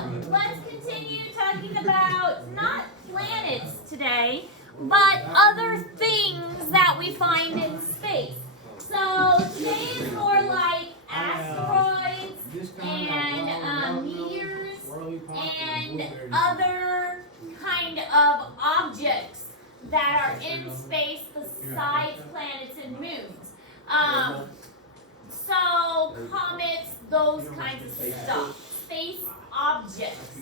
let's continue talking about not planets today, but other things that we find in space. So today is more like asteroids and meteors and other kind of objects that are in space besides planets and moons. So comets, those kinds of stuff. Space objects.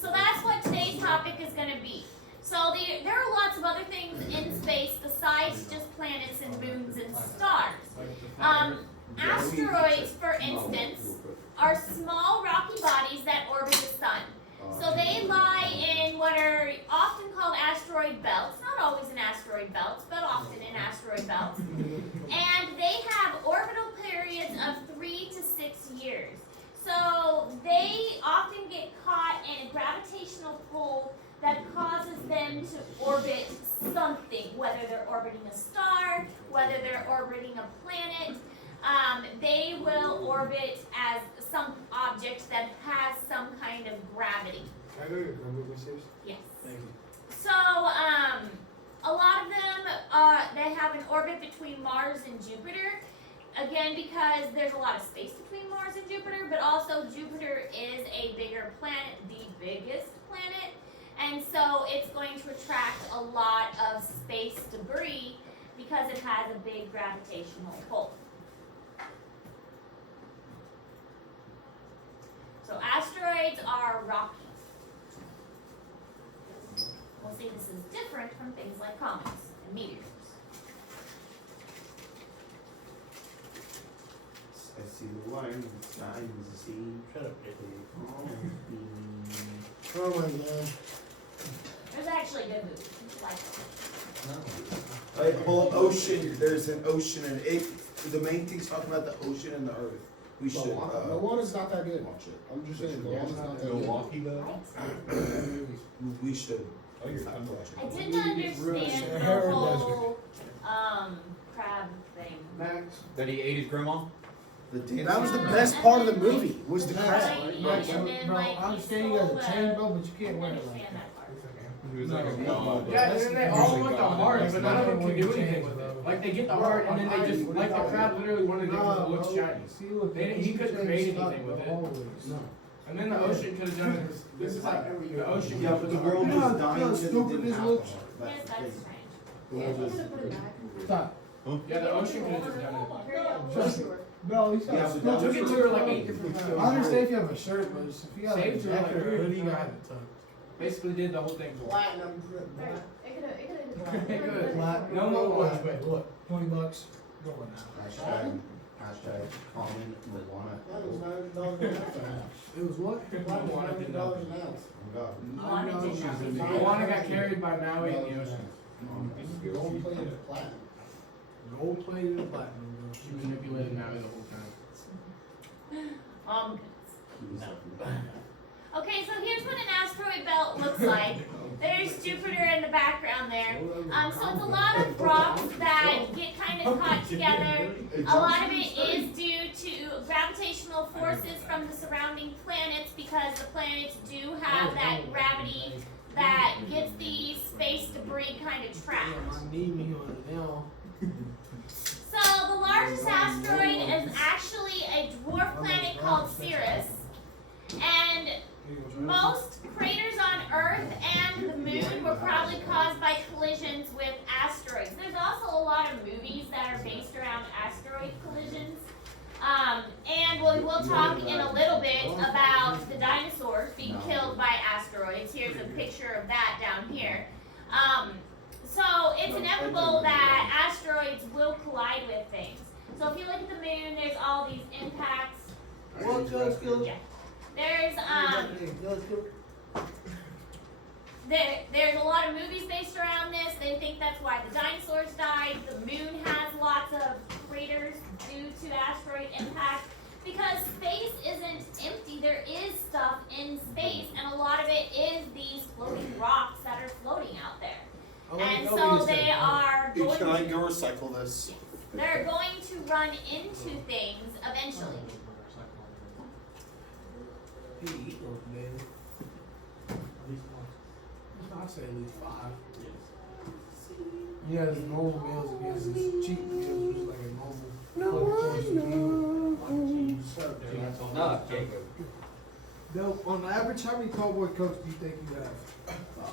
So that's what today's topic is going to be. So there are lots of other things in space besides just planets and moons and stars. Asteroids, for instance, are small rocky bodies that orbit the sun. So they lie in what are often called asteroid belts, not always in asteroid belts, but often in asteroid belts. And they have orbital periods of 3 to 6 years. So they often get caught in a gravitational pull that causes them to orbit something, whether they're orbiting a star, whether they're orbiting a planet. They will orbit as some object that has some kind of gravity. Yes. So, a lot of them, they have an orbit between Mars and Jupiter. Again, because there's a lot of space between Mars and Jupiter, but also Jupiter is a bigger planet, the biggest planet. And so it's going to attract a lot of space debris because it has a big gravitational pull. So asteroids are rocky. We'll see this is different from things like comets and meteors. I see the line, the sky is the sea. Shut up, Dick. Oh my god. There's actually a good movie. Like Like the whole ocean, there's an ocean and the main thing's talking about the ocean and the earth. We should, Moana's not that good. Watch it. I'm just saying, Moana's not that good. Milwaukee, though? we should. Oh, you're not watching. I didn't understand the whole crab thing. Max. That he ate his grandma? That was the best part of the movie, was the crab. Max, and then, bro, like, I he understand you got stole a chain, the- bro, but you can't I wear it understand like that. that part. He was like a god. Yeah, and then they all want the heart, but none of them can do anything with it. Like, they get the heart, and then they just, like, the crab literally wanted it because it looks shiny. See, look, He couldn't create anything with it. Always. No. And then the ocean could have done it. This is like, the ocean. Yeah, but the world You know was how dying because it stupid didn't this have looks? heart. Yes, That's the that's thing. strange. Stop. Yeah, the ocean could have just done it. Just, bro, he's got Yeah, a but Took it to her like 8 different times. I understand if you have a shirt, but if you got like a Saved her like jacket or a weird. hoodie, you gotta have it tucked. Basically did the whole thing. Platinum. Flat. No more Wait, watch. wait, look, $20. Go on now. Hashtag common Moana. It was what? Moana did not. Oh God. Moana did not. Moana got carried by Maui in the ocean. Gold plated platinum. Gold plated platinum, bro. She manipulated Maui the whole time. Okay, so here's what an asteroid belt looks like. There's Jupiter in the background there. So it's a lot of rocks that get kind of caught together. A lot of it is due to gravitational forces from the surrounding planets because the planets do have that gravity that gets the space debris kind of trapped. I need me on it now. So the largest asteroid is actually a dwarf planet called Ceres. And most craters on Earth and the Moon were probably caused by collisions with asteroids. There's also a lot of movies that are based around asteroid collisions. And we'll talk in a little bit about the dinosaurs being killed by asteroids. Here's a picture of that down here. So it's inevitable that asteroids will collide with things. So if you look at the Moon, there's all these impacts. What, Judge Gill? Yeah. There's there's a lot of movies based around this. They think that's why the dinosaurs died. The Moon has lots of craters due to asteroid impact because space isn't empty. There is stuff in space, and a lot of it is these floating rocks that are floating out there. And so they are going Can I to, go recycle this? they're going to run into things eventually. He eat those daily. I'd say at least 5. He has his normal meals and he has his cheat meals, which is like a normal. That's enough, Jacob. No, on average, how many tall boy cokes do you think you have?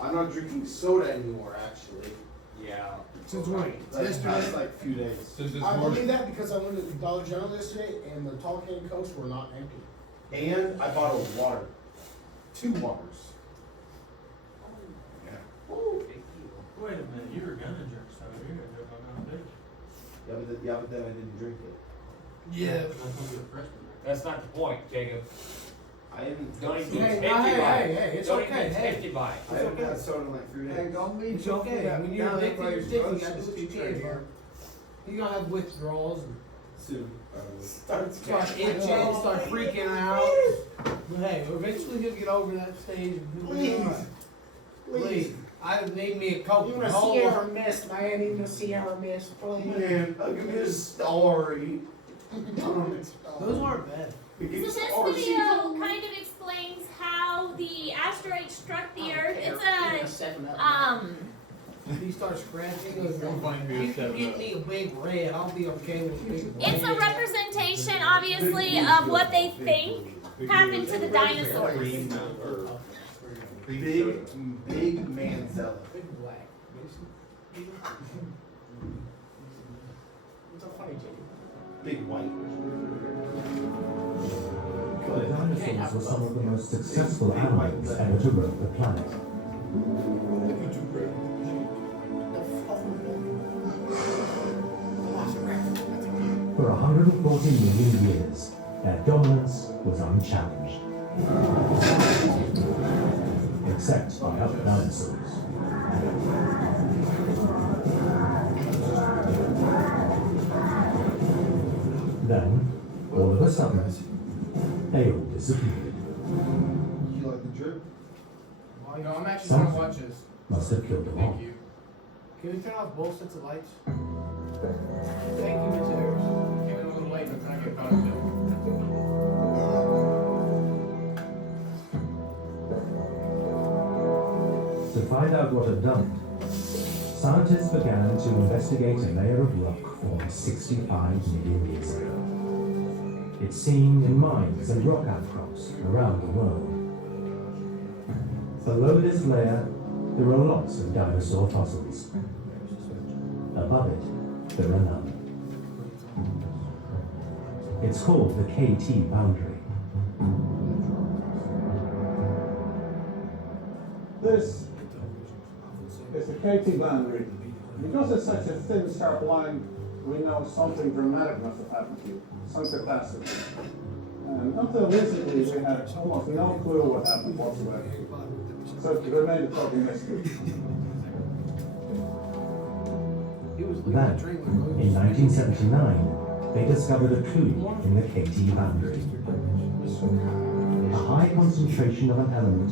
I'm not drinking soda anymore, actually. Yeah. Since when? Like, past Yesterday? like few days. Since it's I more. believe that because I went to Dollar General yesterday and the tall can Cokes were not empty. And I bought a water. 2 waters. Wait a minute, you were gonna drink soda, you're gonna drink on that too. Yeah, but then I didn't drink it. Yeah. That's not the point, Jacob. I haven't. Don't even Hey, get hey, tempted by hey, it. hey, it's Don't okay, even get hey. tempted by it. I haven't had soda in like 3 days. Hey, don't mean It's it's okay. okay. When you're Now addicted, you're everybody's addicted. You gotta do what you groceries can, bro. here. You're gonna have withdrawals and Soon. Start start itching, start freaking out. But hey, eventually he'll get over that stage and he'll be Please. alright. Please. I need me a Coke. Even a Hold Sierra on. Mist, man. Even a Sierra Mist, please. Man, I'll give you a story. Those aren't bad. So this video kind of explains how the asteroid struck the Earth. It's a He starts scratching. He goes, Don't find me a you can 7-Up. get me a big red. I'll be okay with a big red. it's a representation, obviously, of what they think happened to the dinosaurs. Big Manzella. Big black. It's so funny, Jake. Big white. The dinosaurs were some of the most successful animals ever to roam the planet. For 140 million years, their dominance was unchallenged. Except by other dinosaurs. Then, all of a sudden, they all disappeared. You like the drip? No, I'm actually trying to watch this. Must have killed them all. Thank you. Can we turn off both sets of lights? Thank you, Mr. Harris. Came in a little late, but trying to get caught up. To find out what had done it, scientists began to investigate a layer of rock formed 65 million years ago. It's seen in mines and rock outcrops around the world. Below this layer, there are lots of dinosaur fossils. Above it, there are none. It's called the KT boundary. This is the KT boundary. Because it's such a thin, sharp line, we know something dramatic must have happened to you, some catastrophe. And until recently, we had almost no clue what happened whatsoever. So it remained a total mystery. He was living Then, a dream with in 1979, they discovered a clue in the KT boundary. A high concentration of an element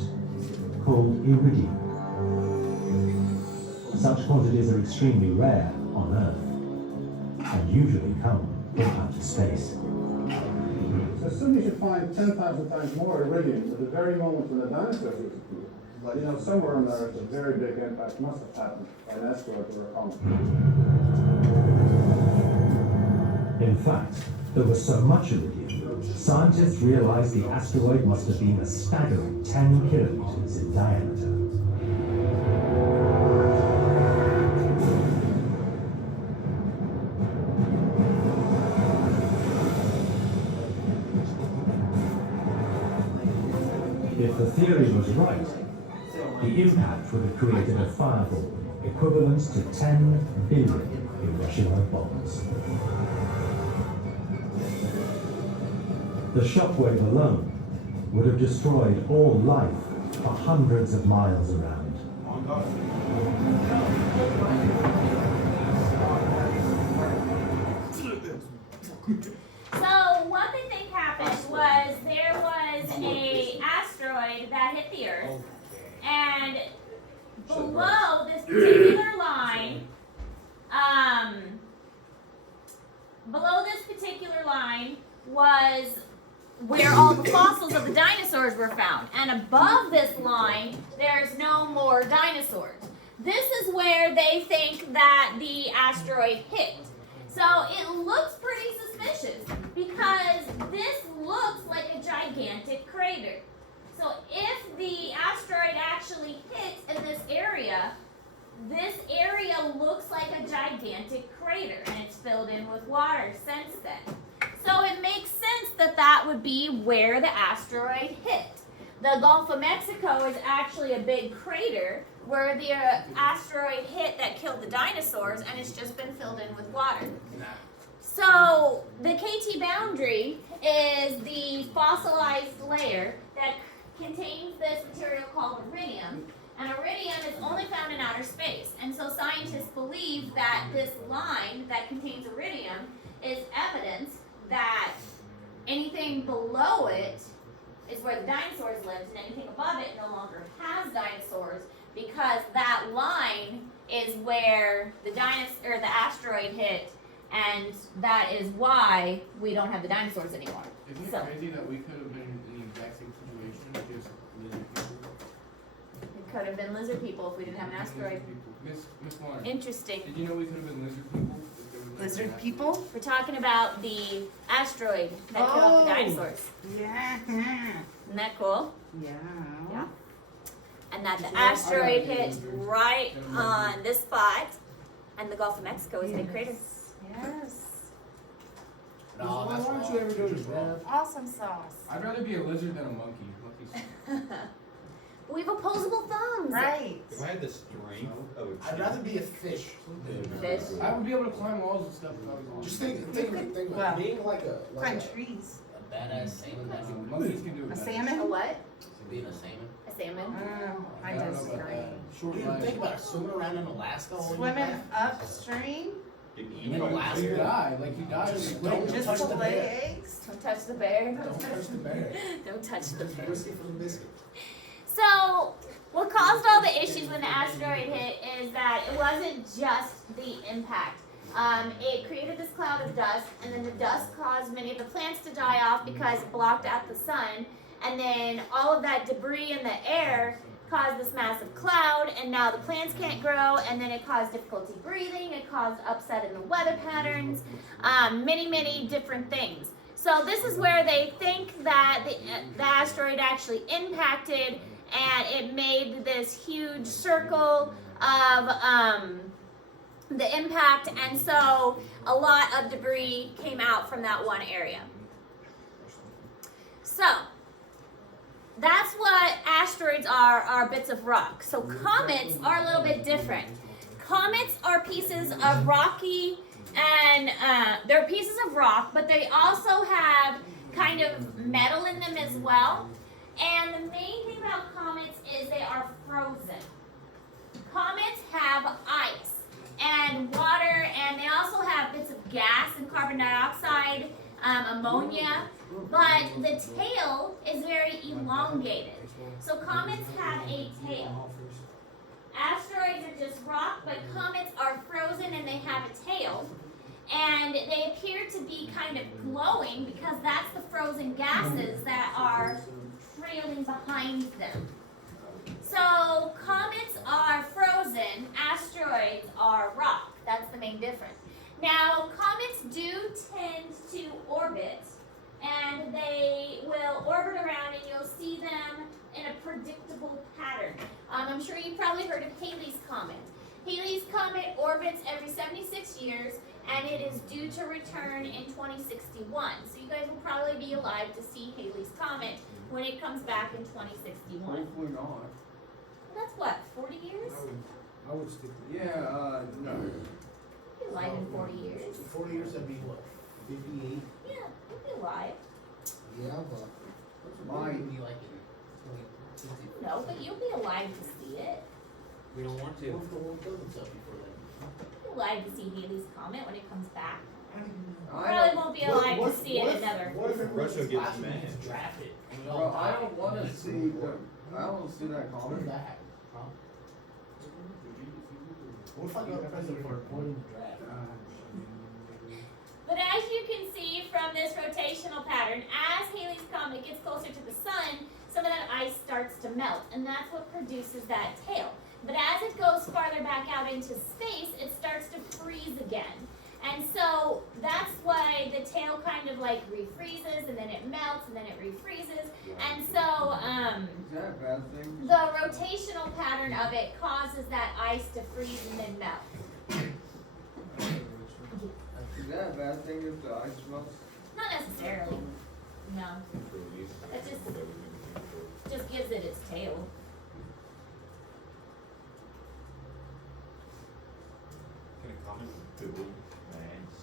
called iridium. Such quantities are extremely rare on Earth and usually come from outer space. So soon you should find 10,000 times more iridium at the very moment when the dinosaurs disappeared. You know, somewhere on Earth, a very big impact must have happened by an asteroid or a comet. In fact, there was so much iridium, scientists realized the asteroid must have been a staggering 10 kilometers in diameter. If the theory was right, the impact would have created a fireball equivalent to 10 billion Hiroshima bombs. The shockwave alone would have destroyed all life for hundreds of miles around. So what they think happened was there was a asteroid that hit the Earth, and below this particular line, was where all the fossils of the dinosaurs were longer found. And above this line, there's no more dinosaurs. This is where they think that the asteroid hit. So it looks pretty suspicious because this looks like a gigantic crater. So if the asteroid actually hits in this area looks like a gigantic crater and it's filled in with water since then. So it makes sense that that would be where the asteroid hit. The Gulf of Mexico is actually a big crater where the asteroid hit that killed the dinosaurs, and it's just been filled in with water. So the KT boundary is the fossilized layer that contains this material called iridium, and iridium is only found in outer space. And so scientists believe that this line that contains iridium is evidence that anything below it is where the dinosaurs lived, and anything above it no longer has dinosaurs, because that line is where the asteroid hit, and that is why we don't have the dinosaurs anymore. Isn't it So crazy that we could have been in the exact same situation, just lizard people? it could have been lizard people if we didn't have an asteroid. Miss Warren, Interesting. did you know we could have been lizard people? if there was no Lizard asteroid? people? We're talking about the asteroid that killed off the Oh. dinosaurs. Yeah. Isn't that cool? Yeah. Yeah. And that the asteroid hit right on this spot, and the Gulf of Mexico is a big crater. Yes. Why don't you ever do this, man? Awesome sauce. I'd rather be a lizard than a monkey. Monkey's We have opposable thumbs. Right. If I had the strength of a I'd rather be a fish. Fish. I would be able to climb walls and stuff if I was on. Just think of it. Well, Being like a Climb trees. A badass salmon that can Monkeys can do it. A better. A salmon? what? being a salmon. A salmon. I don't know about disagree. that. Short Dude, life. think about it, swimming around in Alaska all your Swimming life. upstream In Alaska. You die, like you die. Just when you don't quit. just touch to the lay bear. eggs? Don't touch the bear. Don't touch the bear. Don't touch the bear. Risky for the biscuit. So, what caused all the issues when the asteroid hit is that it wasn't just the impact. It created this cloud of dust, and then the dust caused many of the plants to die off because it blocked out the sun. And then all of that debris in the air caused this massive cloud, and now the plants can't grow, and then it caused difficulty breathing, it caused upset in the weather patterns, many different things. So this is where they think that the asteroid actually impacted, and it made this huge circle of the impact, and so a lot of debris came out from that one area. So that's what asteroids are bits of rock. So comets are a little bit different. Comets are pieces of rocky, and they're pieces of rock, but they also have kind of metal in them as well. And the main thing about comets is they are frozen. Comets have ice and water, and they also have bits of gas and carbon dioxide, ammonia, but the tail is very elongated. So comets have a tail. Asteroids are just rock, but comets are frozen and they have a tail. And they appear to be kind of glowing because that's the frozen gases that are trailing behind them. So comets are frozen, asteroids are rock. That's the main difference. Now, comets do tend to orbit, and they will orbit around, and you'll see them in a predictable pattern. I'm sure you've probably heard of Halley's Comet. Halley's Comet orbits every 76 years, and it is due to return in 2061. So you guys will probably be alive to see Halley's Comet when it comes back in 2061. Hopefully not. That's what, 40 years? I would stick to Yeah, no. You'll be alive in 40 years. 40 years, that'd be what? 58? Yeah, you'll be alive. Yeah, but. Mine be like in No, but you'll be alive to see it. We don't want What to. if the world killed itself before then? You'll be alive to see Halley's Comet when it comes back. I Probably won't be alive What to see it another. What if Russia gets Russia mad. gets drafted? and we Bro, all I die? don't want to see I don't want to see that What comment. if that happened? Huh? What if I got president for avoiding the draft? But as you can see from this rotational pattern, as Halley's Comet gets closer to the sun, some of that melt, and that's what produces that tail. But as it goes farther back out into space, it starts to freeze again. And so that's why the tail kind of like refreezes, and then it melts, and then it refreezes. And so Is that a bad thing? the rotational pattern of it causes that ice to freeze and then melt. Is that a bad thing if the ice melts? Not necessarily. No. It just gives it its tail. Can a comet build mass?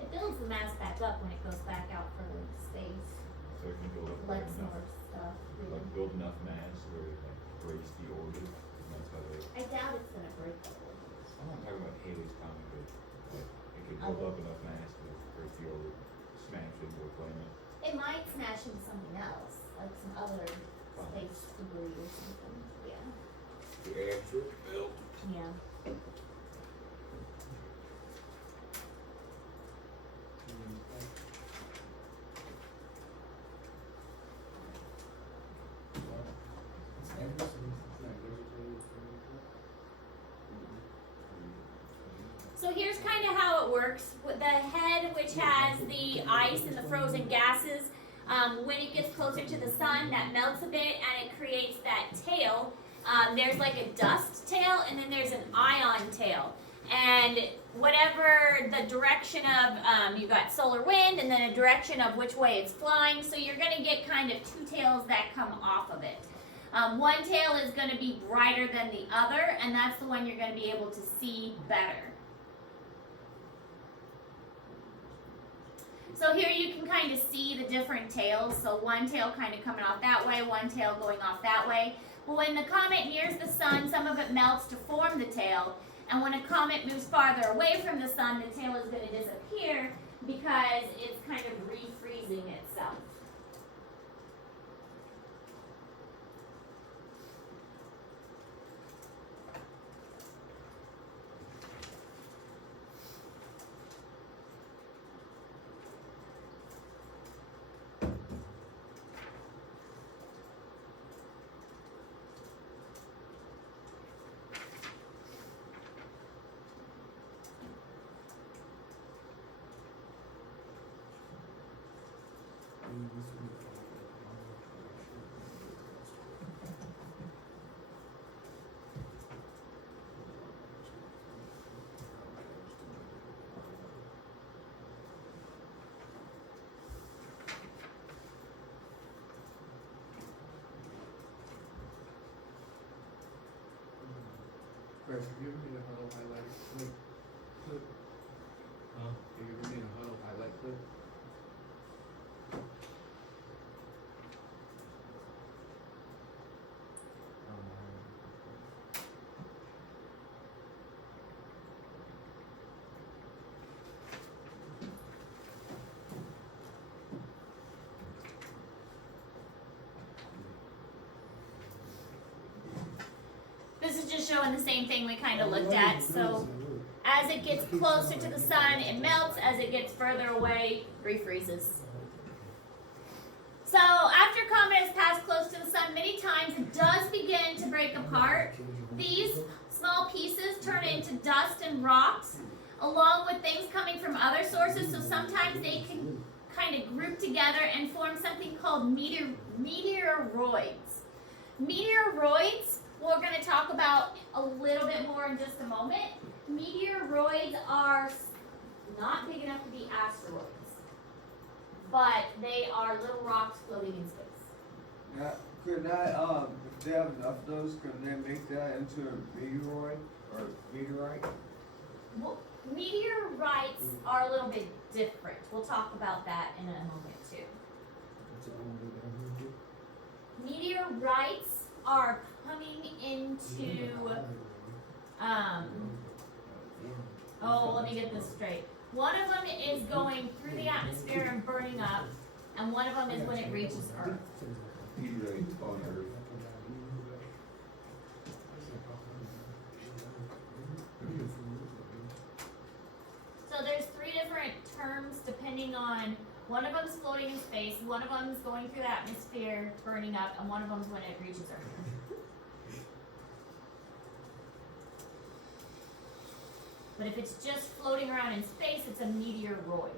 It builds the mass back up when it goes back out further into space. So it can build up Like enough, more stuff. like build enough mass where it like breaks the orbit. And that's how they. I doubt it's gonna break the orbit. I'm not talking about Halley's comet, but like it could build up enough mass to break the orbit, smash into a planet. It might smash into something else, like some other space debris or something. Yeah. The asteroid belt. Yeah. So here's kind of how it works. With the head, which has the ice and the frozen gases, when it gets closer to the sun, that melts a bit and it creates that tail. There's like a dust tail, and then there's an ion tail. And whatever the direction of, you've got solar wind, and then a direction of which way it's flying. So you're going to get kind of two tails that come off of it. One tail is going to be brighter than the other, and that's the one you're going to be able to see better. So here you can kind of see the different tails. So one tail kind of coming off that way, one tail going off that way. Well, when the comet nears the sun, some of it melts to form the tail. And when a comet moves farther away from the sun, the tail is going to disappear because it's kind of refreezing itself. Chris, have you ever made a huddle highlight clip? Huh? Have you ever made a huddle highlight clip? This is just showing the same thing we kind of looked at. So as it gets closer to the sun, it melts. As it gets further away, refreezes. So after a comet has passed close to the sun many times, it does begin to break apart. These small pieces turn into dust and rocks, along with things coming from other sources. So sometimes they can kind of group together and form something called meteoroids. Meteoroids, we're going to talk about a little bit more in just a moment. Meteoroids are not big enough to be asteroids, but they are little rocks floating in space. Yeah, could that, if they have enough of those, could they make that into a meteoroid or meteorite? Well, meteorites are a little bit different. We'll talk about that in a moment too. Meteorites are coming into, let me get this straight. One of them is going through the atmosphere and burning up, and one of them is when it reaches Earth. Meteorite on Earth. So there's three different terms depending on One of them's floating in space, one of them's going through the atmosphere, burning up, and one of them's when it reaches Earth. But if it's just floating around in space, it's a meteoroid.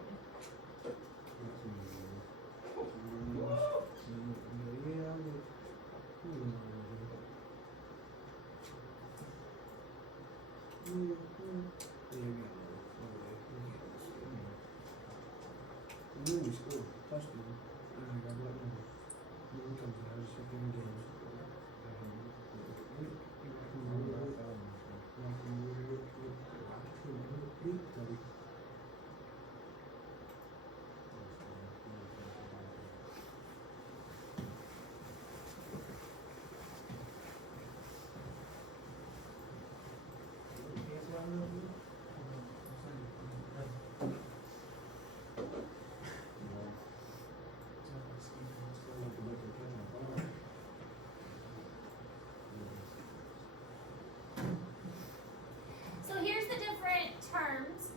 So here's the different terms.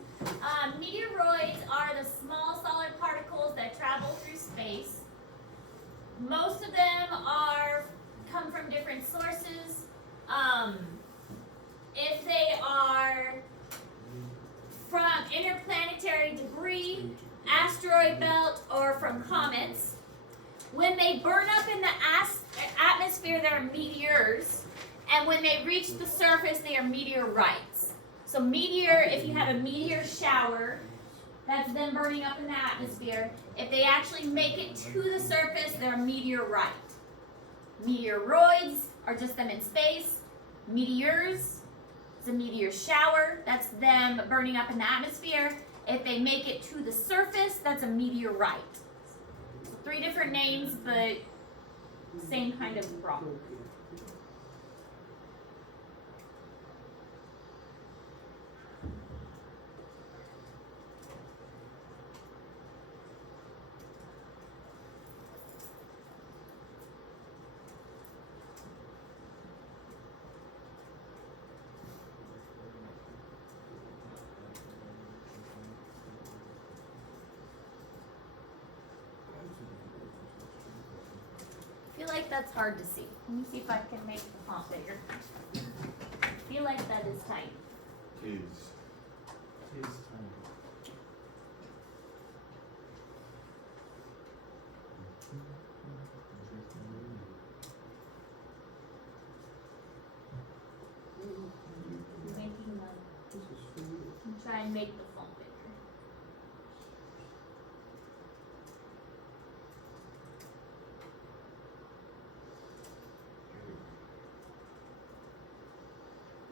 Meteoroids are the small solid particles that travel through space. Most of them come from different sources. If they are from interplanetary debris, asteroid belt, or from comets, when they burn up in the atmosphere, they're meteors, and when they reach the surface, they are meteorites. So meteor, if you have a meteor shower, that's them burning up in the atmosphere. If they actually make it to the surface, they're a meteorite. Meteoroids are just them in space. Meteors, it's a meteor shower, that's them burning up in the atmosphere. If they make it to the surface, that's a meteorite. So 3 different names, but same kind of rock. I feel like that's hard to see. Let me see if I can make the font bigger. I feel like that is tight. Kids. Try and make the font bigger.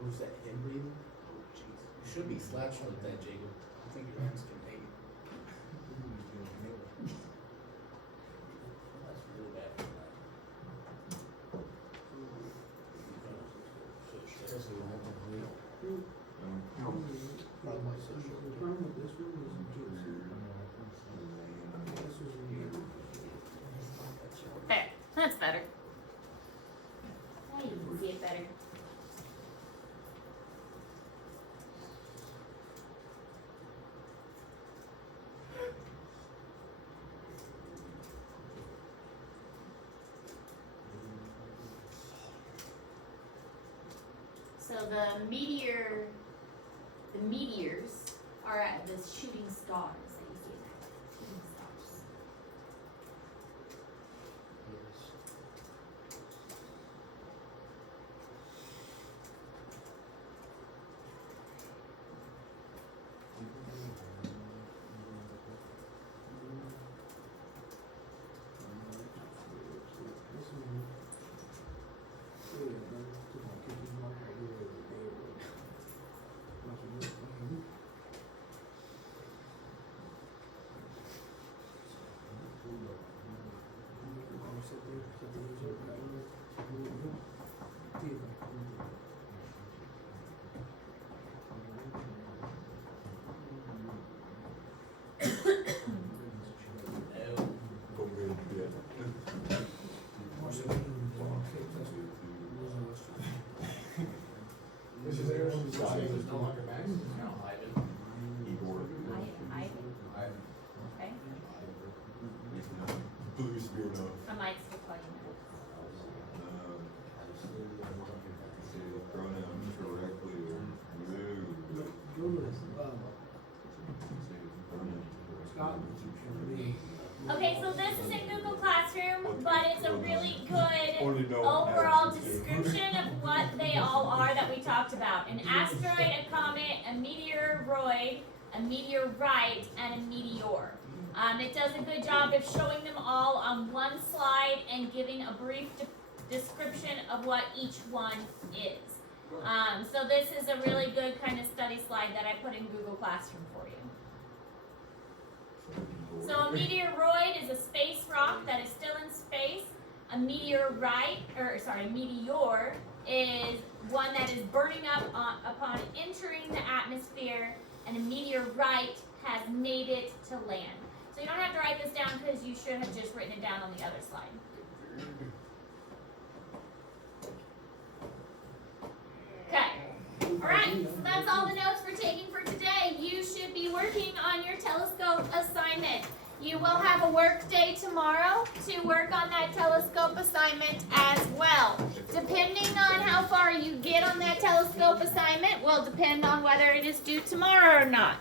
Who's that, him breathing? Oh, jeez. You should be slouched like that, Jacob. I think your arms can take it. That's really bad for that. There, that's better. Now you can see it better. So the meteors are at the shooting stars that you see there. Shooting stars. It's no longer Max. It's now Ivan. Igor. Okay. I might still call you Say the pronouns correctly or no. Google is, Okay, so this is in Google Classroom, but it's a really good Only know overall math is description of what they all are that we talked about. An asteroid, a comet, a meteoroid, a meteorite, and a meteor. It does a good job of showing them all on one slide and giving a brief description of what each one is. So this is a really good kind of study slide that I put in Google Classroom for you. So a meteoroid is a space rock that is still in space. A meteorite, a meteor is one that is burning up upon entering the atmosphere, and a meteorite has made it to land. So you don't have to write this down because you should have just written it down on the other slide. Okay. Alright, so that's all the notes we're taking for today. You should be working on your telescope assignment. You will have a work day tomorrow to work on that telescope assignment as well. Depending on how far you get on that telescope assignment will depend on whether it is due tomorrow or not.